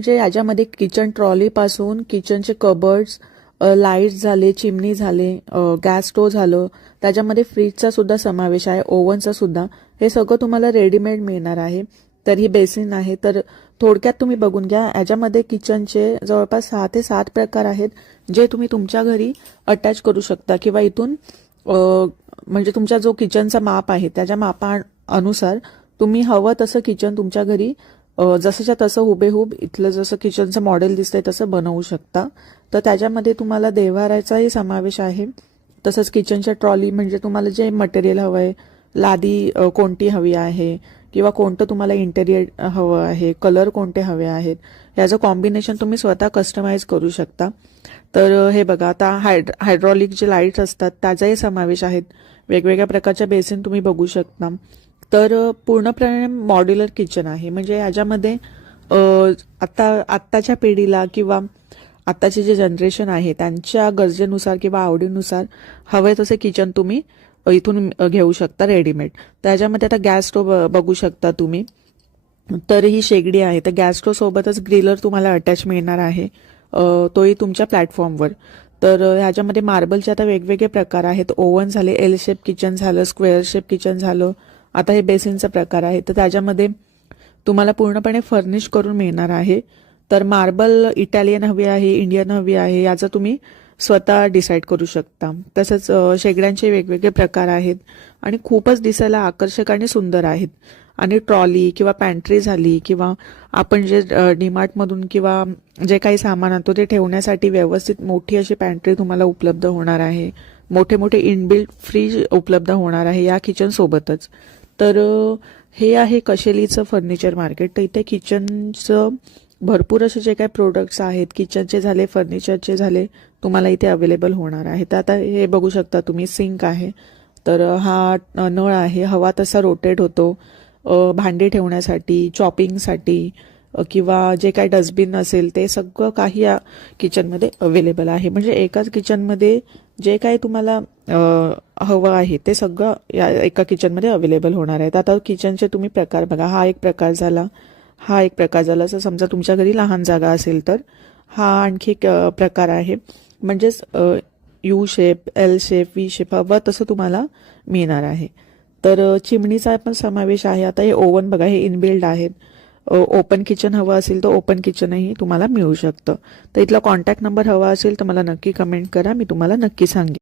म्हणजे याच्यामध्ये kitchen ट्रॉलीपासून किचनचे cupboards, light झाले, चिमणी झाले, गॅस स्टोव झालं, त्याच्यामध्ये फ्रीजचा सुद्धा समावेश आहे, ओव्हनचा सुद्धा. हे सगळं तुम्हाला रेडीमेड मिळणार आहे. तर ही बेसिन आहे. तर थोडक्यात तुम्ही बघून घ्या, याच्यामध्ये किचनचे जवळपास 6 ते 7 प्रकार आहेत, जे तुम्ही तुमच्या घरी अटॅच करू शकता किंवा इथून म्हणजे तुमचा जो किचनचा माप आहे त्याच्या मापानुसार तुम्ही हवं तसं किचन तुमच्या घरी जसंच्या तसं हुबेहूब इथलं जसं किचनचं मॉडेल दिसतंय तसं बनवू शकता. तर त्याच्यामध्ये तुम्हाला देव्हाऱ्याचाही समावेश आहे. तसंच किचनच्या ट्रॉली म्हणजे तुम्हाला जे मटेरियल हवं आहे, लादी कोणती हवी आहे किंवा कोणतं तुम्हाला इंटेरियर हवं आहे, कलर कोणते हवे आहेत, याचं कॉम्बिनेशन तुम्ही स्वतः कस्टमाइज करू शकता. तर हे बघा, आता हायड्रॉलिक जे लाईट्स असतात त्याचाही समावेश आहेत. वेगवेगळ्या प्रकारच्या बेसिन तुम्ही बघू शकता. तर पूर्णपणे मॉड्युलर किचन आहे. म्हणजे याच्यामध्ये आत्ताच्या पिढीला किंवा आत्ताचे जे जनरेशन आहे त्यांच्या गरजेनुसार किंवा आवडीनुसार हवे तसे किचन तुम्ही इथून घेऊ शकता रेडीमेड. त्याच्यामध्ये आता गॅस स्टोव बघू शकता तुम्ही. तर ही शेगडी आहे. तर गॅस स्टोव सोबतच ग्रिलर तुम्हाला अटॅच मिळणार आहे, तोही तुमच्या प्लॅटफॉर्मवर. तर ह्याच्यामध्ये मार्बलचे आता वेगवेगळे प्रकार आहेत. ओव्हन झाले, एल शेप किचन झालं, स्क्वेअर शेप किचन झालं. आता हे बेसिनचा प्रकार आहे. तर त्याच्यामध्ये तुम्हाला पूर्णपणे फर्निश करून मिळणार आहे. तर मार्बल इटालियन हवी आहे, इंडियन हवी आहे, याचं तुम्ही स्वतः डिसाईड करू शकता. तसंच शेगड्यांचे वेगवेगळे प्रकार आहेत आणि खूपच दिसायला आकर्षक आणि सुंदर आहेत. आणि ट्रॉली किंवा पॅन्ट्री झाली किंवा आपण जे डीमार्टमधून किंवा जे काही सामान आणतो ते ठेवण्यासाठी व्यवस्थित मोठी अशी पॅन्ट्री तुम्हाला उपलब्ध होणार आहे. मोठे मोठे इनबिल्ट फ्रीज उपलब्ध होणार आहे या किचन सोबतच. तर हे आहे कशेलीचं फर्निचर मार्केट. तर इथे किचनचं भरपूर असे जे काही प्रोडक्ट्स आहेत, किचनचे झाले, फर्निचरचे झाले, तुम्हाला इथे अवेलेबल होणार आहे. तर आता हे बघू शकता तुम्ही, सिंक आहे. तर हा नळ आहे, हवा तसा रोटेट होतो. भांडे ठेवण्यासाठी, चॉपिंगसाठी किंवा जे काही डस्टबिन असेल ते सगळं काही या किचनमध्ये अवेलेबल आहे. म्हणजे एकाच किचनमध्ये जे काही तुम्हाला हवं आहे ते सगळं या एका किचनमध्ये अवेलेबल होणार आहे. आता किचनचे तुम्ही प्रकार बघा. हा एक प्रकार झाला, हा एक प्रकार झाला. असं समजा तुमच्या घरी लहान जागा असेल तर हा आणखी एक प्रकार आहे. म्हणजेच U shape, L shape, V shape हवं तसं तुम्हाला मिळणार आहे. तर चिमणीचा पण समावेश आहे. आता हे ओव्हन बघा, हे इनबिल्ड आहेत. ओपन किचन हवं असेल तर ओपन किचनही तुम्हाला मिळू शकतं. तर इथला कॉन्टॅक्ट नंबर हवा असेल तर मला नक्की कमेंट करा, मी तुम्हाला नक्की सांगेन.